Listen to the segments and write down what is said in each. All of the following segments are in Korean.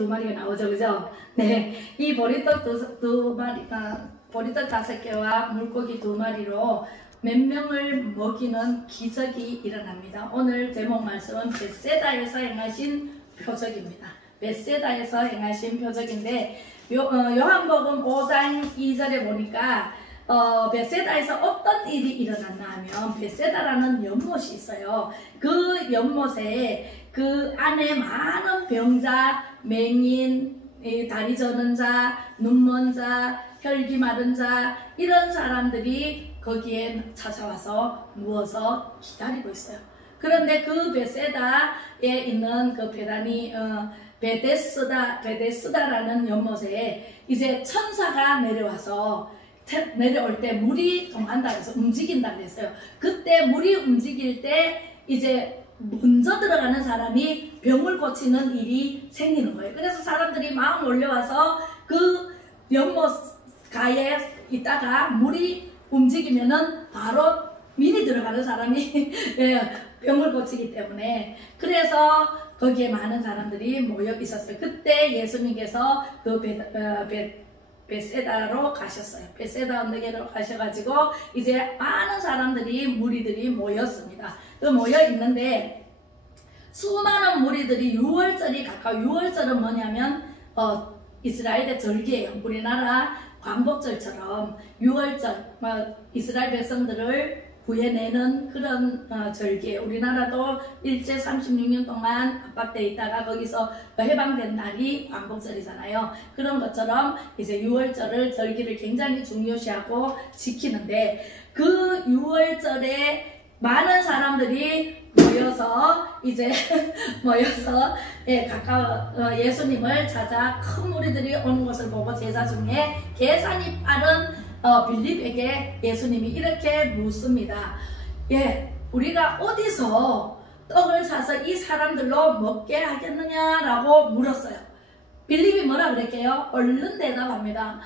두 마리가 나오죠, 그죠? 네, 이 보리떡 두 마리가 보리떡 5개와 물고기 2마리로 몇 명을 먹이는 기적이 일어납니다. 오늘 제목 말씀은 벳세다에서 행하신 표적입니다. 벳세다에서 행하신 표적인데 요한복음 5장 2절에 보니까 벳세다에서 어떤 일이 일어났나 하면 벳세다라는 연못이 있어요. 그 연못에 그 안에 많은 병자, 맹인, 다리 저는 자, 눈먼 자, 혈기 마른 자 이런 사람들이 거기에 찾아와서 누워서 기다리고 있어요. 그런데 그 벳세다에 있는 그 베데스다라는 연못에 이제 천사가 내려올 때 물이 동한다 해서 움직인다 그랬어요. 그때 물이 움직일 때 이제 먼저 들어가는 사람이 병을 고치는 일이 생기는 거예요. 그래서 사람들이 막 몰려와서 그 연못가에 있다가 물이 움직이면은 바로 미리 들어가는 사람이 병을 고치기 때문에 그래서 거기에 많은 사람들이 모여 있었어요. 그때 예수님께서 그 벳세다로 가셨어요. 벳세다 언덕으로 가셔가지고 이제 많은 사람들이 무리들이 모였습니다. 모여 있는데 수많은 무리들이 6월절이 가까워. 6월절은 뭐냐면 이스라엘의 절기예요. 우리나라 광복절처럼 6월절 이스라엘 백성들을 구해내는 그런 절기예요. 우리나라도 일제 36년 동안 압박돼 있다가 거기서 해방된 날이 광복절이잖아요. 그런 것처럼 이제 6월절을 절기를 굉장히 중요시하고 지키는데 그 6월절에 많은 사람들이 모여서 예수님을 찾아 큰 무리들이 오는 것을 보고 제자 중에 계산이 빠른 빌립에게 예수님이 이렇게 묻습니다. 우리가 어디서 떡을 사서 이 사람들로 먹게 하겠느냐라고 물었어요. 빌립이 뭐라 그랬게요? 얼른 대답합니다.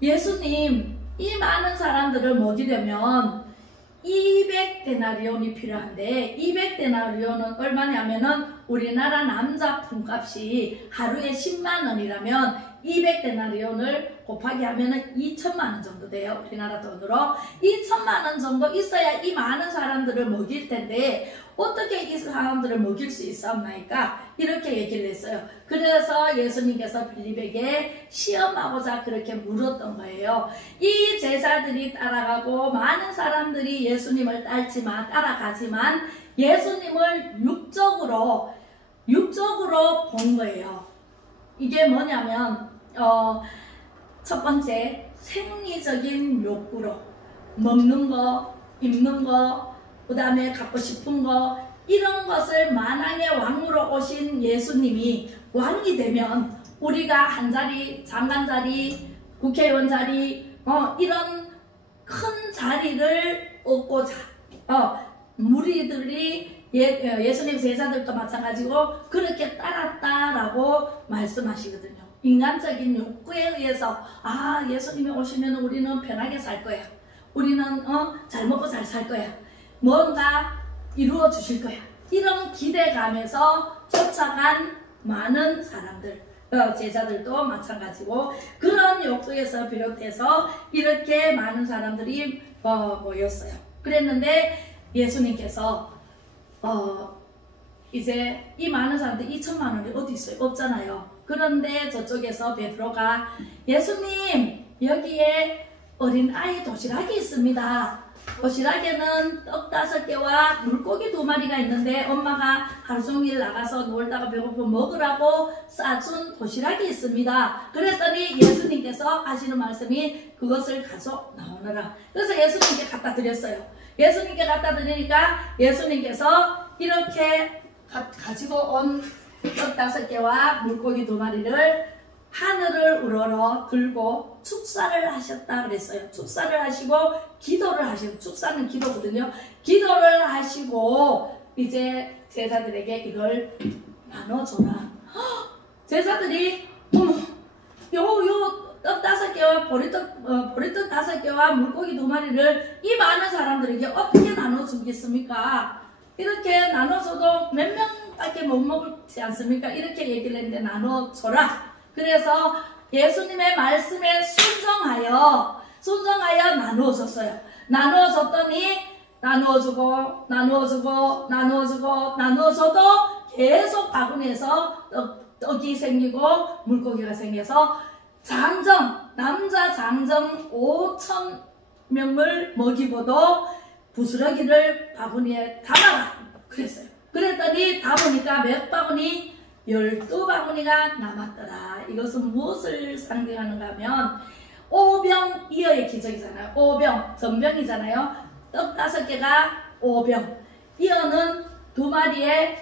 예수님, 이 많은 사람들을 먹이려면 200데나리온이 필요한데 200데나리온은 얼마냐면은 우리나라 남자 품값이 하루에 10만원이라면 200데나리온을 곱하기 하면은 2천만원 정도 돼요. 우리나라 돈으로 2천만원 정도 있어야 이 많은 사람들을 먹일 텐데 어떻게 이 사람들을 먹일 수 있었나이까 이렇게 얘기를 했어요. 그래서 예수님께서 빌립에게 시험하고자 그렇게 물었던 거예요. 이 제자들이 따라가고 많은 사람들이 예수님을 따라가지만 예수님을 육적으로 본 거예요. 이게 뭐냐면 첫 번째 생리적인 욕구로 먹는 거, 입는 거, 그 다음에 갖고 싶은 거 이런 것을 만왕의 왕으로 오신 예수님이 왕이 되면 우리가 한 자리, 장관 자리, 국회의원 자리 이런 큰 자리를 얻고자 무리들이 예수님 제자들도 마찬가지고 그렇게 따랐다라고 말씀하시거든요. 인간적인 욕구에 의해서 예수님이 오시면 우리는 편하게 살 거야. 우리는 잘 먹고 잘 살 거야. 뭔가 이루어 주실 거야. 이런 기대감에서 쫓아간 많은 사람들, 제자들도 마찬가지고 그런 욕구에서 비롯해서 이렇게 많은 사람들이 모였어요. 그랬는데 예수님께서 이제 이 많은 사람들 2천만원이 어디 있어요? 없잖아요. 그런데 저쪽에서 베드로가 예수님 여기에 어린아이 도시락이 있습니다. 도시락에는 떡 5개와 물고기 2마리가 있는데 엄마가 하루 종일 나가서 놀다가 배고프면 먹으라고 싸준 도시락이 있습니다. 그랬더니 예수님께서 하시는 말씀이 그것을 가져 나오너라. 그래서 예수님께 갖다 드렸어요. 예수님께 갖다 드리니까 예수님께서 이렇게 가지고 온 떡 5개와 물고기 2마리를 하늘을 우러러 들고 축사를 하셨다 그랬어요. 축사를 하시고 기도를 하시고, 축사는 기도거든요. 기도를 하시고 이제 제자들에게 이걸 나눠줘라. 제자들이 요 떡 5개와 보리떡 5개와 물고기 2마리를 이 많은 사람들에게 어떻게 나눠주겠습니까? 이렇게 나눠줘도 몇 명 밖에 못 먹지 않습니까? 이렇게 얘기를 했는데 나눠줘라. 그래서 예수님의 말씀에 순종하여 나누어줬어요. 나누어줬더니 나누어주고 나누어줘도 계속 바구니에서 떡이 생기고 물고기가 생겨서 남자 장정 5,000명을 먹이고도 부스러기를 바구니에 담아라 그랬어요. 그랬더니 담으니까 몇 바구니? 12바구니가 남았더라. 이것은 무엇을 상징하는가 하면 오병이어의 기적이잖아요. 오병, 전병이잖아요. 떡 5개가 오병, 이어는 2마리의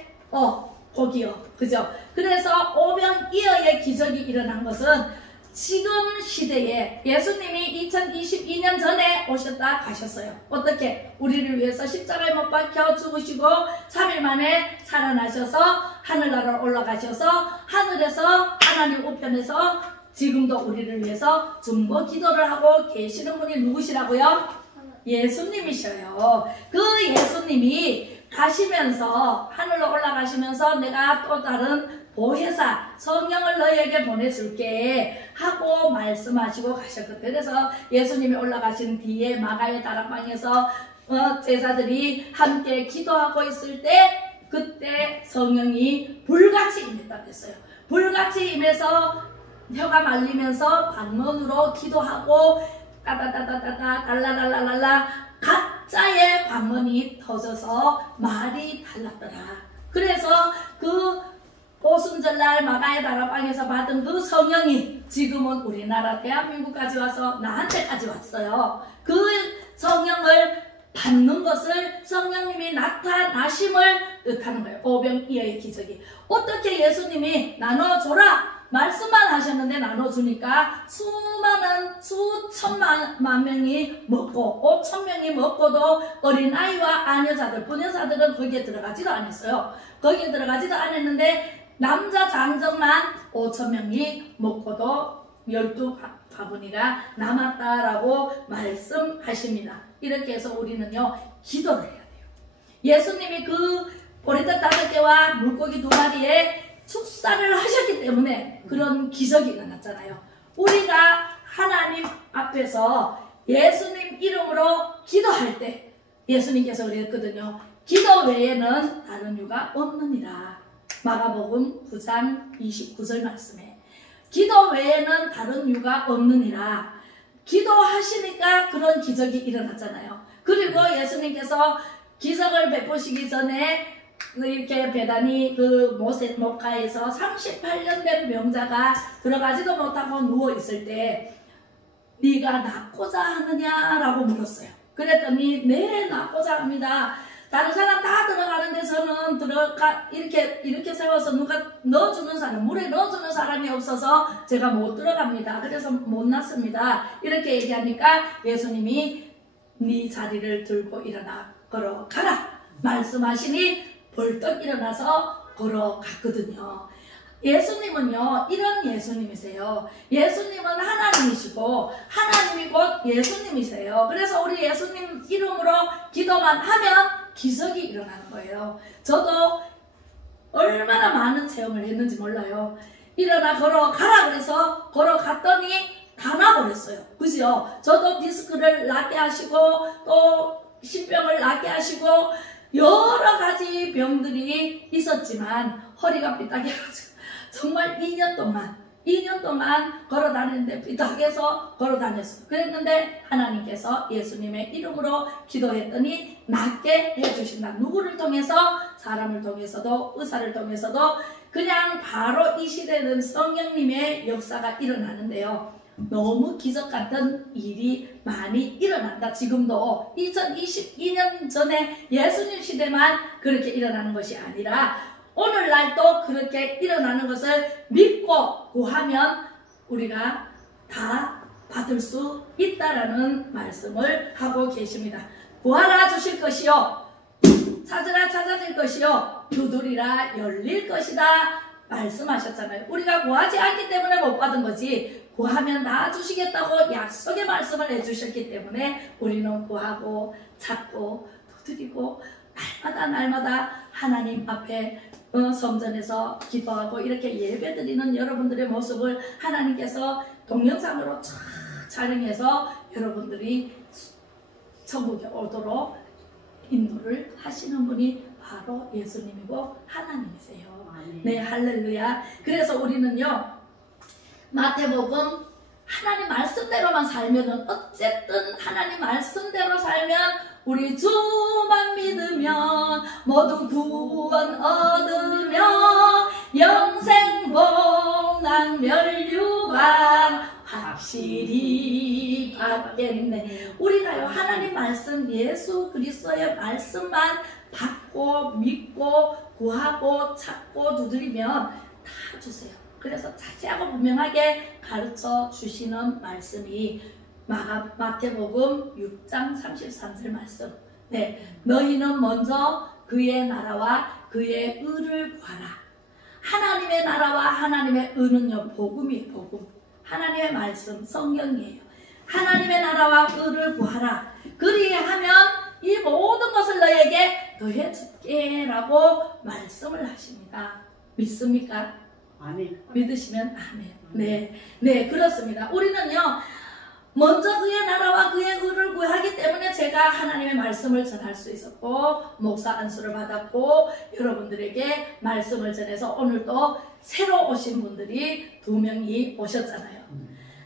고기요. 그죠? 그래서 오병이어의 기적이 일어난 것은 지금 시대에 예수님이 2022년 전에 오셨다 가셨어요. 어떻게? 우리를 위해서 십자가에 못 박혀 죽으시고 3일 만에 살아나셔서 하늘나라로 올라가셔서 하늘에서 하나님 우편에서 지금도 우리를 위해서 중보 기도를 하고 계시는 분이 누구시라고요? 예수님이셔요. 그 예수님이 가시면서 하늘로 올라가시면서 내가 또 다른 보혜사 성령을 너희에게 보내줄게 하고 말씀하시고 가셨거든요. 그래서 예수님이 올라가신 뒤에 마가의 다락방에서 제자들이 함께 기도하고 있을 때 그때 성령이 불같이 임했다고 했어요. 불같이 임해서 혀가 말리면서 방언으로 기도하고 따다다다다다 달라달라달라 각자의 방언이 터져서 말이 달랐더라. 그래서 그 오순절날 마가의 다락방에서 받은 그 성령이 지금은 우리나라 대한민국까지 와서 나한테까지 왔어요. 그 성령을 받는 것을 성령님이 나타나심을 뜻하는 거예요. 오병이어의 기적이. 어떻게 예수님이 나눠줘라 말씀만 하셨는데 나눠주니까 수천만 명이 먹고 5,000명이 먹고도 어린아이와 아녀자들, 부녀자들은 거기에 들어가지도 않았어요. 거기에 들어가지도 않았는데 남자 장정만 5,000명이 먹고도 12바구니가 남았다라고 말씀하십니다. 이렇게 해서 우리는요 기도를 해야 돼요. 예수님이 그 보리떡 5개와 물고기 2마리에 축사를 하셨기 때문에 그런 기적이 일어났잖아요. 우리가 하나님 앞에서 예수님 이름으로 기도할 때 예수님께서 그랬거든요. 기도 외에는 다른 이유가 없느니라. 마가복음 9장 29절 말씀에 기도 외에는 다른 이유가 없느니라. 기도하시니까 그런 기적이 일어났잖아요. 그리고 예수님께서 기적을 베푸시기 전에 이렇게 베다니 그 모셋 목가에서 38년 된 병자가 들어가지도 못하고 누워있을 때 네가 낫고자 하느냐라고 물었어요. 그랬더니 네 낫고자 합니다. 다른 사람 다 들어가는데 저는 이렇게 세워서 누가 넣어주는 사람, 물에 넣어주는 사람이 없어서 제가 못 들어갑니다. 그래서 못 났습니다. 이렇게 얘기하니까 예수님이 네 자리를 들고 일어나 걸어가라 말씀하시니 벌떡 일어나서 걸어갔거든요. 예수님은요 이런 예수님이세요. 예수님은 하나님이시고 하나님이 곧 예수님이세요. 그래서 우리 예수님 이름으로 기도만 하면 기적이 일어나는 거예요. 저도 얼마나 많은 체험을 했는지 몰라요. 일어나 걸어가라 그래서 걸어갔더니 다 나버렸어요. 그죠? 저도 디스크를 낫게 하시고 또 신병을 낫게 하시고 여러 가지 병들이 있었지만 허리가 삐딱해가지고 정말 2년 동안 걸어다녔는데 삐딱해서 걸어다녔어요. 그랬는데 하나님께서 예수님의 이름으로 기도했더니 낫게 해주신다. 누구를 통해서? 사람을 통해서도 의사를 통해서도 그냥 바로 이 시대는 성령님의 역사가 일어나는데요. 너무 기적 같은 일이 많이 일어난다. 지금도 2022년 전에 예수님 시대만 그렇게 일어나는 것이 아니라 오늘날 또 그렇게 일어나는 것을 믿고 구하면 우리가 다 받을 수 있다라는 말씀을 하고 계십니다. 구하라 주실 것이요 찾으라 찾아질 것이요 두드리라 열릴 것이다 말씀하셨잖아요. 우리가 구하지 않기 때문에 못 받은 거지 구하면 다 주시겠다고 약속의 말씀을 해주셨기 때문에 우리는 구하고 찾고 두드리고 날마다 하나님 앞에 성전에서 기도하고 이렇게 예배드리는 여러분들의 모습을 하나님께서 동영상으로 쫙 촬영해서 여러분들이 천국에 오도록 인도를 하시는 분이 바로 예수님이고 하나님이세요. 네, 할렐루야. 그래서 우리는요, 마태복음 하나님 말씀대로만 살면은, 어쨌든 하나님 말씀대로 살면 우리 주만 믿으면 모두 구원 얻으며 영생 복락 멸류관 확실히 받겠네. 우리가요, 하나님 말씀, 예수 그리스도의 말씀만 받고 믿고 구하고 찾고 두드리면 다 주세요. 그래서 자세하고 분명하게 가르쳐 주시는 말씀이 마태복음 6장 33절 말씀. 네, 너희는 먼저 그의 나라와 그의 의를 구하라. 하나님의 나라와 하나님의 의는요, 복음이에요. 복음. 하나님의 말씀, 성경이에요. 하나님의 나라와 의를 구하라. 그리하면 이 모든 것을 너에게 더해줄게 라고 말씀을 하십니다. 믿습니까? 아멘. 믿으시면 아멘. 네, 그렇습니다. 우리는요, 먼저 그의 나라와 그의 의를 구하기 때문에 제가 하나님의 말씀을 전할 수 있었고, 목사 안수를 받았고, 여러분들에게 말씀을 전해서 오늘도 새로 오신 분들이 2명이 오셨잖아요.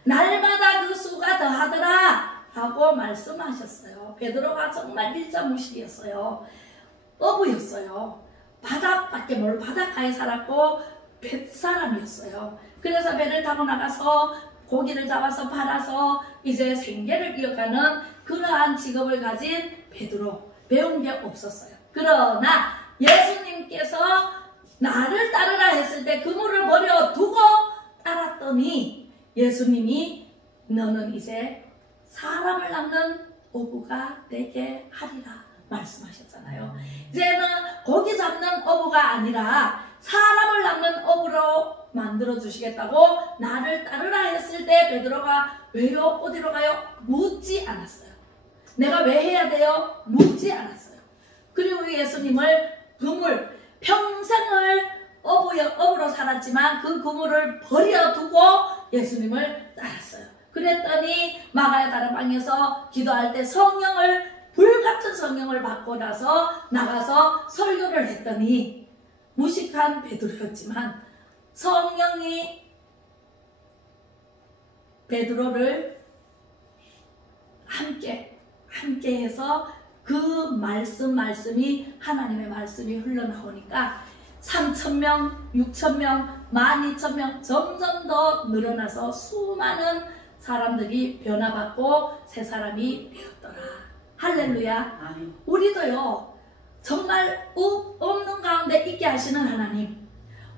날마다 그 수가 더하더라 라고 말씀하셨어요. 베드로가 정말 일자무식이었어요. 어부였어요. 바닷밖에 뭘 바닷가에 살았고 뱃사람이었어요. 그래서 배를 타고 나가서 고기를 잡아서 팔아서 이제 생계를 이어가는 그러한 직업을 가진 베드로, 배운 게 없었어요. 그러나 예수님께서 나를 따르라 했을 때 그물을 버려두고 따랐더니 예수님이 너는 이제 사람을 낚는 어부가 되게 하리라 말씀하셨잖아요. 이제는 고기 잡는 어부가 아니라 사람을 낚는 어부로 만들어 주시겠다고 나를 따르라 했을 때 베드로가 왜요? 어디로 가요? 묻지 않았어요. 내가 왜 해야 돼요? 묻지 않았어요. 그리고 예수님을 그물, 평생을 어부로 살았지만 그 그물을 버려두고 예수님을 따랐어요. 그랬더니 마가의 다른 방에서 기도할 때 불같은 성령을 받고 나서 나가서 설교를 했더니 무식한 베드로였지만 성령이 베드로를 함께 해서 그 말씀이 하나님의 말씀이 흘러나오니까 3,000명, 6,000명, 12,000명 점점 더 늘어나서 수많은 사람들이 변화받고 새 사람이 되었더라. 할렐루야. 우리도요, 정말 없는 가운데 있게 하시는 하나님,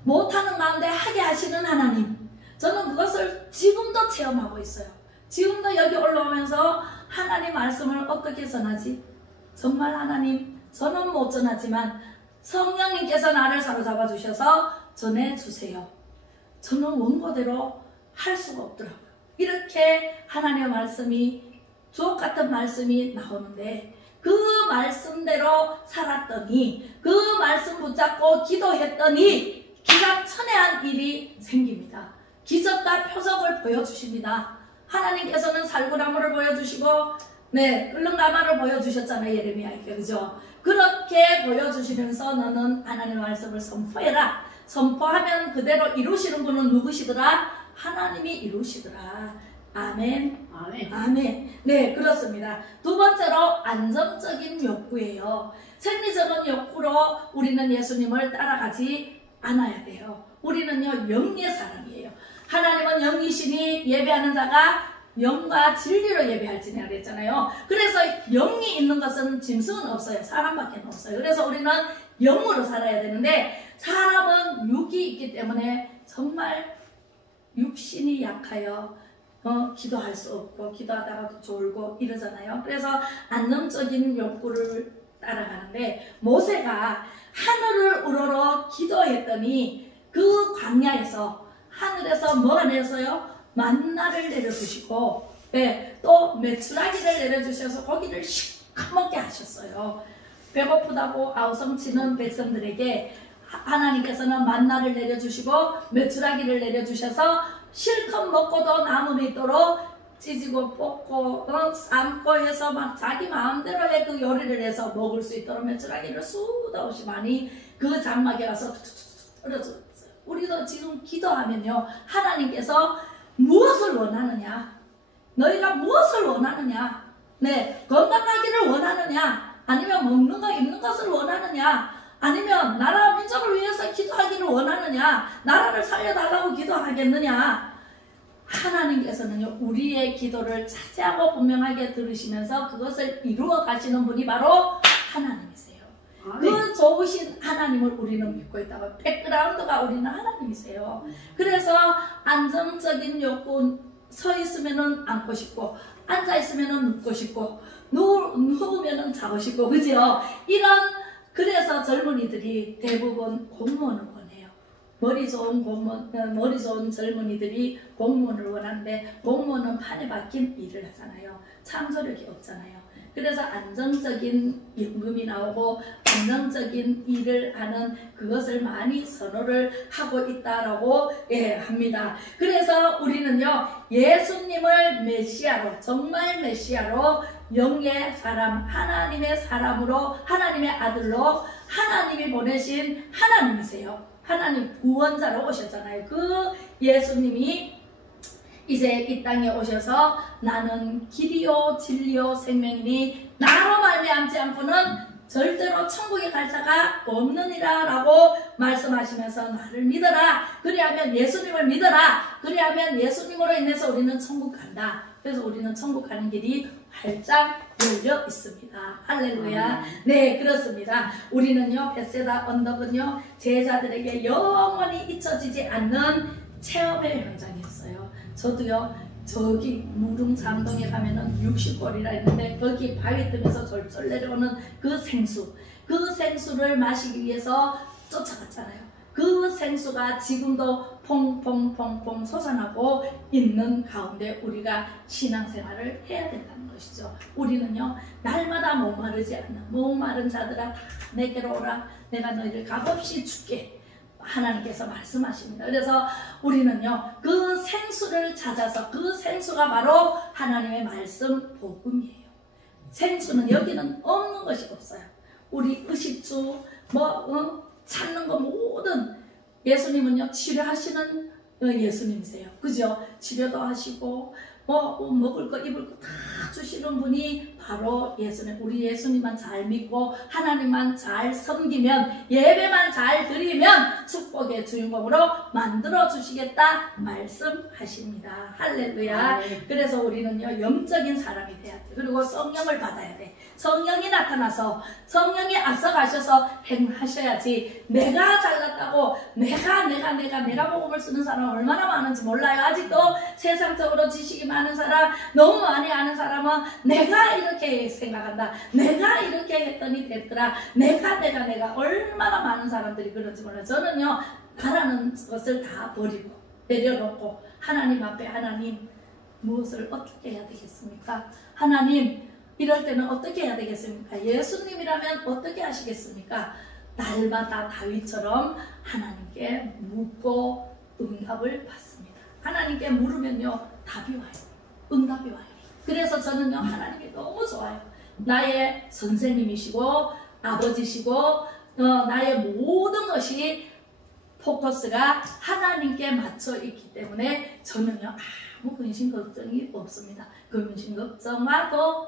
못하는 가운데 하게 하시는 하나님, 저는 그것을 지금도 체험하고 있어요. 지금도 여기 올라오면서 하나님 말씀을 어떻게 전하지? 정말 하나님, 저는 못 전하지만 성령님께서 나를 사로잡아 주셔서 전해주세요. 저는 원고대로 할 수가 없더라고요. 이렇게 하나님의 말씀이, 주옥 같은 말씀이 나오는데 그 말씀대로 살았더니, 그 말씀 붙잡고 기도했더니 기상천외한 일이 생깁니다. 기적과 표적을 보여주십니다. 하나님께서는 살구나무를 보여주시고, 끓는 가마를 보여주셨잖아요, 예레미야에게. 그죠? 그렇게 보여주시면서 너는 하나님의 말씀을 선포해라. 선포하면 그대로 이루시는 분은 누구시더라? 하나님이 이루시더라. 아멘. 아멘. 아멘. 네, 그렇습니다. 두 번째로 안정적인 욕구예요. 생리적인 욕구로 우리는 예수님을 따라가지 않아야 돼요. 우리는요, 영의 사람이에요. 하나님은 영이시니 예배하는 자가 영과 진리로 예배할지니라 그랬잖아요. 그래서 영이 있는 것은 짐승은 없어요. 사람밖에 없어요. 그래서 우리는 영으로 살아야 되는데, 사람은 육이 있기 때문에 정말 육신이 약하여 기도할 수 없고 기도하다가도 졸고 이러잖아요. 그래서 안정적인 욕구를 따라가는데, 모세가 하늘을 우러러 기도했더니 그 광야에서 하늘에서 뭐가 내렸어요? 만나를 내려주시고, 또 메추라기를 내려주셔서 고기를 시커멓게 하셨어요. 배고프다고 아우성치는 백성들에게 하나님께서는 만나를 내려주시고 메추라기를 내려주셔서 실컷 먹고도 남은 있도록 찢고 볶고 삶고 해서 막 자기 마음대로의 그 요리를 해서 먹을 수 있도록 메추라기를 수도 없이 많이 그 장막에 가서 떨어졌어요. 우리도 지금 기도하면요, 하나님께서 무엇을 원하느냐, 너희가 무엇을 원하느냐, 네, 건강하기를 원하느냐, 아니면 먹는 거 입는 것을 원하느냐, 아니면 나라와 민족을 위해서 기도하기를 원하느냐, 나라를 살려달라고 기도하겠느냐. 하나님께서는요, 우리의 기도를 자세하고 분명하게 들으시면서 그것을 이루어 가시는 분이 바로 하나님이세요. 그 좋으신 하나님을 우리는 믿고 있다고. 백그라운드가 우리는 하나님이세요. 그래서 안정적인 욕구, 서 있으면은 앉고 싶고, 앉아 있으면은 눕고 싶고, 누우면은 자고 싶고, 그죠? 그래서 젊은이들이 대부분 공무원을 원해요. 머리 좋은 젊은이들이 공무원을 원하는데, 공무원은 판에 박힌 일을 하잖아요. 참소력이 없잖아요. 그래서 안정적인 연금이 나오고 안정적인 일을 하는 그것을 많이 선호를 하고 있다라고 합니다. 그래서 우리는요, 예수님을 메시아로, 정말 메시아로, 영의 사람, 하나님의 사람으로, 하나님의 아들로 하나님이 보내신 하나님이세요. 하나님 구원자로 오셨잖아요. 그 예수님이 이제 이 땅에 오셔서 나는 길이요 진리요 생명이니 나로 말미암지 않고는 절대로 천국에 갈 자가 없느니라 라고 말씀하시면서 나를 믿어라. 그리하면 예수님을 믿어라. 그리하면 예수님으로 인해서 우리는 천국 간다. 그래서 우리는 천국 가는 길이 활짝 열려 있습니다. 할렐루야. 네, 그렇습니다. 우리는요, 벳세다 언덕은요, 제자들에게 영원히 잊혀지지 않는 체험의 현장이었어요. 저도요, 저기 무릉삼동에 가면은 60거리라 했는데 거기 바위 틈에서 절절 내려오는 그 생수를 마시기 위해서 쫓아갔잖아요. 그 생수가 지금도 퐁퐁퐁퐁 솟아나고 있는 가운데 우리가 신앙생활을 해야 된다는 것이죠. 우리는요, 날마다 목마르지 않는, 목마른 자들아 다 내게로 오라, 내가 너희를 값없이 줄게, 하나님께서 말씀하십니다. 그래서 우리는요, 그 생수를 찾아서, 그 생수가 바로 하나님의 말씀 복음이에요. 생수는 여기는 없는 것이 없어요. 우리 의식주 찾는 거 모든, 예수님은요, 치료하시는 예수님이세요. 그죠? 치료도 하시고 먹을 거 입을 거 다 주시는 분이 바로 예수님. 우리 예수님만 잘 믿고 하나님만 잘 섬기면, 예배만 잘 드리면 축복의 주인공으로 만들어 주시겠다 말씀하십니다. 할렐루야. 그래서 우리는요, 영적인 사람이 돼야 돼. 그리고 성령을 받아야 돼. 성령이 나타나서 성령이 앞서가셔서 행하셔야지. 내가 잘났다고 내가 복음을 쓰는 사람 얼마나 많은지 몰라요. 아직도 세상적으로 지식이 많은 사람, 너무 많이 아는 사람은 내가 이렇게 생각한다, 내가 이렇게 했더니 됐더라, 내가 얼마나 많은 사람들이 그런지 몰라요. 저는요, 바라는 것을 다 버리고 내려놓고 하나님 앞에, 하나님 무엇을 어떻게 해야 되겠습니까? 하나님 이럴 때는 어떻게 해야 되겠습니까? 예수님이라면 어떻게 하시겠습니까? 날마다 다윗처럼 하나님께 묻고 응답을 받습니다. 하나님께 물으면요, 답이 와요. 응답이 와요. 그래서 저는요, 하나님이 너무 좋아요. 나의 선생님이시고 아버지시고 나의 모든 것이 포커스가 하나님께 맞춰 있기 때문에 저는요, 아무 근심 걱정이 없습니다. 근심 걱정하고,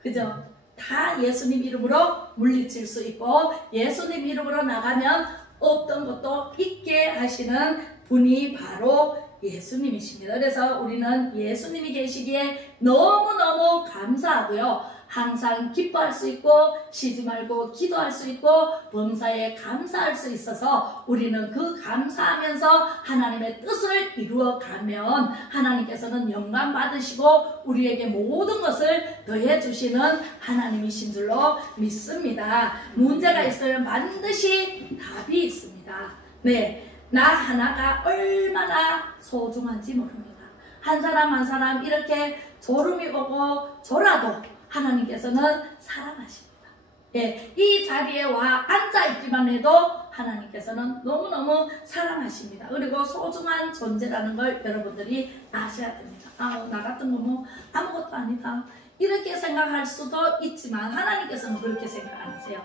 그죠? 다 예수님 이름으로 물리칠 수 있고, 예수님 이름으로 나가면 없던 것도 있게 하시는 분이 바로 예수님이십니다. 그래서 우리는 예수님이 계시기에 너무너무 감사하고요. 항상 기뻐할 수 있고, 쉬지 말고 기도할 수 있고, 범사에 감사할 수 있어서 우리는 그 감사하면서 하나님의 뜻을 이루어가면 하나님께서는 영광 받으시고 우리에게 모든 것을 더해 주시는 하나님이신 줄로 믿습니다. 문제가 있으면 반드시 답이 있습니다. 네, 나 하나가 얼마나 소중한지 모릅니다. 한 사람 한 사람 이렇게 졸음이 오고 졸아도 하나님께서는 사랑하십니다. 예, 이 자리에 와 앉아있기만 해도 하나님께서는 너무너무 사랑하십니다. 그리고 소중한 존재라는 걸 여러분들이 아셔야 됩니다. 나 같은 거 뭐 아무것도 아니다, 이렇게 생각할 수도 있지만 하나님께서는 그렇게 생각 안 하세요.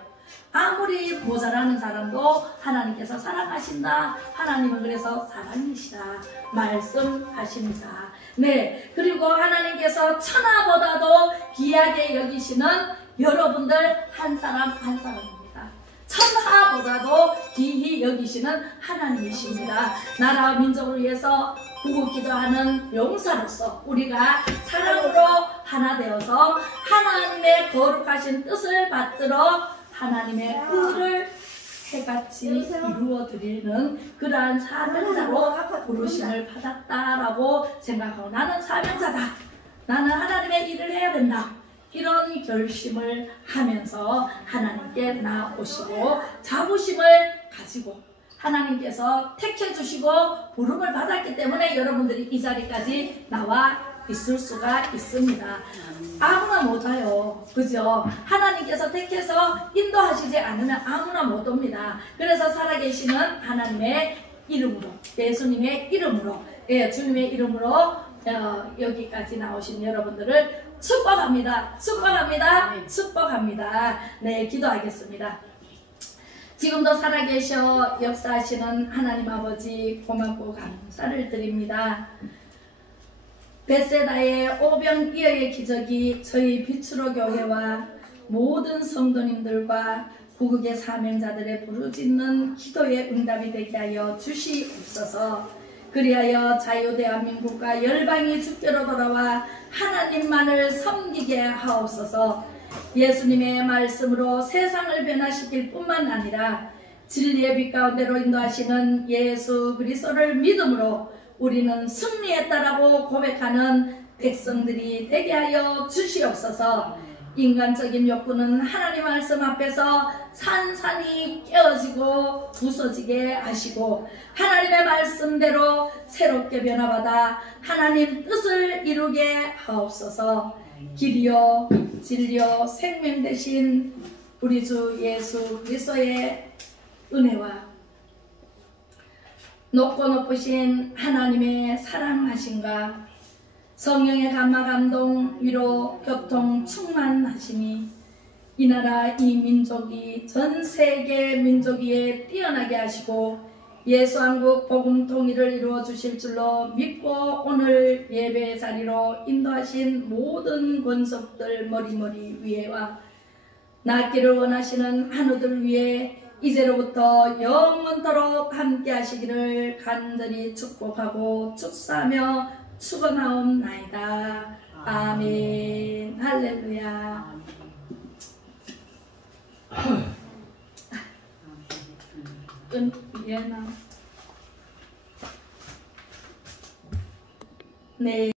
아무리 모자라는 사람도 하나님께서 사랑하신다. 하나님은 그래서 사랑이시라 말씀하십니다. 네, 그리고 하나님께서 천하보다도 귀하게 여기시는 여러분들 한 사람 한 사람입니다. 천하보다도 귀히 여기시는 하나님이십니다. 나라와 민족을 위해서 구국기도하는 용사로서 우리가 사랑으로 하나 되어서 하나님의 거룩하신 뜻을 받들어 하나님의 의를 해같이 이루어드리는 그러한 사명자로 부르심을 받았다라고 생각하고, 나는 사명자다, 나는 하나님의 일을 해야 된다, 이런 결심을 하면서 하나님께 나오시고 자부심을 가지고 하나님께서 택해주시고 부름을 받았기 때문에 여러분들이 이 자리까지 나와 있을 수가 있습니다. 아무나 못 와요. 그죠? 하나님께서 택해서 인도하시지 않으면 아무나 못 옵니다. 그래서 살아계시는 하나님의 이름으로, 예수님의 이름으로, 주님의 이름으로 여기까지 나오신 여러분들을 축복합니다. 축복합니다. 축복합니다. 네, 기도하겠습니다. 지금도 살아계셔 역사하시는 하나님 아버지, 고맙고 감사를 드립니다. 벳세다의 오병이어의 기적이 저희 빛으로 교회와 모든 성도님들과 구국의 사명자들의 부르짖는 기도의 응답이 되게 하여 주시옵소서. 그리하여 자유대한민국과 열방이 주께로 돌아와 하나님만을 섬기게 하옵소서. 예수님의 말씀으로 세상을 변화시킬 뿐만 아니라 진리의 빛 가운데로 인도하시는 예수 그리스도를 믿음으로 우리는 승리했다라고 고백하는 백성들이 되게 하여 주시옵소서. 인간적인 욕구는 하나님 말씀 앞에서 산산이 깨어지고 부서지게 하시고 하나님의 말씀대로 새롭게 변화받아 하나님 뜻을 이루게 하옵소서. 길이요 진리요 생명 되신 우리 주 예수 그리스도의 은혜와 높고 높으신 하나님의 사랑하심과 성령의 감화 감동 위로 교통 충만하심이 이 나라 이 민족이 전 세계 민족 위에 뛰어나게 하시고 예수한국 복음 통일을 이루어 주실 줄로 믿고 오늘 예배 자리로 인도하신 모든 권속들 머리머리 위에와 낫기를 원하시는 한우들 위에 이제로부터 영원토록 함께 하시기를 간절히 축복하고 축사하며 축원하옵나이다. 아멘. 할렐루야. 예나. 네.